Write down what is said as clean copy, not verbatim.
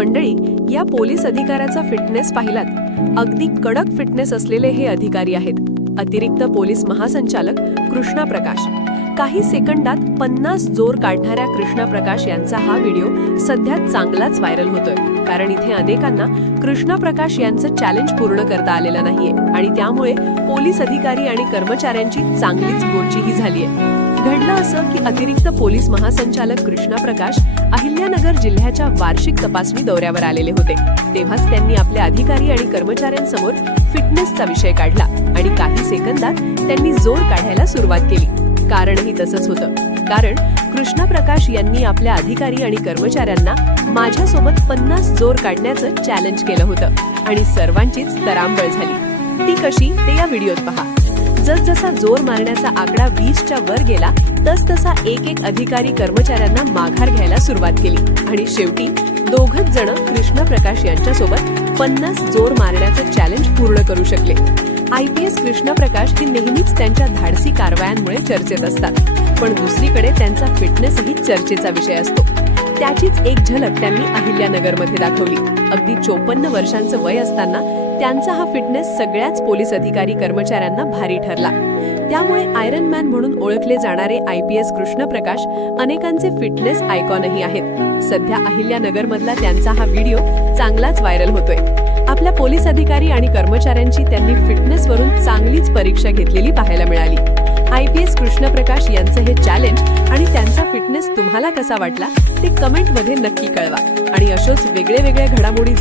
मंडळी, या पोलीस अधिकाऱ्याचा फिटनेस पाहिलात? अगदी कडक फिटनेस असलेले हे अधिकारी आहेत. अतिरिक्त पोलीस महासंचालक कृष्णा प्रकाश. काही सेकंदात 50 जोर काढणाऱ्या कृष्णा प्रकाश यांचा हा व्हिडिओ सध्या चांगलाच व्हायरल होतोय. कारण इथे अनेकांना कृष्णा प्रकाश यांचं चॅलेंज पूर्ण करता आलेलं नाहीये आणि त्यामुळे पोलीस अधिकारी आणि कर्मचाऱ्यांची चांगलीच गोडचीही झालीय. घडलं असं की अतिरिक्त पोलीस महासंचालक कृष्णा प्रकाश अहिल्यानगर जिल्ह्याच्या वार्षिक तपासणी दौऱ्यावर आलेले होते. तेव्हाच त्यांनी आपल्या अधिकारी आणि कर्मचाऱ्यांसमोर फिटनेसचा विषय काढला आणि काही सेकंदात त्यांनी जोर काढायला सुरुवात केली. कारणही तसंच होतं. कारण कृष्णा प्रकाश यांनी आपल्या अधिकारी आणि कर्मचाऱ्यांना माझ्यासोबत 50 जोर काढण्याचं चॅलेंज केलं होतं आणि सर्वांचीच तरांबळ झाली. ती कशी ते या व्हिडिओत पहा. जसजसा जोर मारण्याचा आकडा 20च्या वर गेला तसतसा एक अधिकारी कर्मचाऱ्यांना माघार घ्यायला सुरुवात केली आणि शेवटी दोघच जण कृष्णा प्रकाश यांच्यासोबत 50 जोर मारण्याचं चॅलेंज पूर्ण करू शकले. IPS कृष्णा प्रकाश हे नेहमीच त्यांच्या धाडसी कारवायांमुळे चर्चेत असतात, पण दुसरीकडे त्यांचा फिटनेसही चर्चेचा विषय असतो. त्याचीच एक झलक त्यांनी अहिल्यानगरमध्ये दाखवली. अगदी 54 वर्षांचं वय असताना त्यांचा हा फिटनेस सगळ्याच पोलीस अधिकारी कर्मचाऱ्यांना भारी ठरला. त्यामुळे आयरन मॅन म्हणून ओळखले जाणारे IPS कृष्ण प्रकाश अनेकांचे फिटनेस आयकॉनही आहेत. सध्या अहिल्यानगरमधला त्यांचा हा व्हिडिओ चांगलाच व्हायरल होतोय. आपल्या पोलीस अधिकारी आणि कर्मचाऱ्यांची त्यांनी फिटनेसवरून चांगलीच परीक्षा घेतलेली पाहायला मिळाली. IPS कृष्ण प्रकाश यांचं हे चॅलेंज आणि त्यांचा फिटनेस तुम्हाला कसा वाटला ते कमेंटमध्ये नक्की कळवा. आणि अशाच वेगळ्या घडामोडी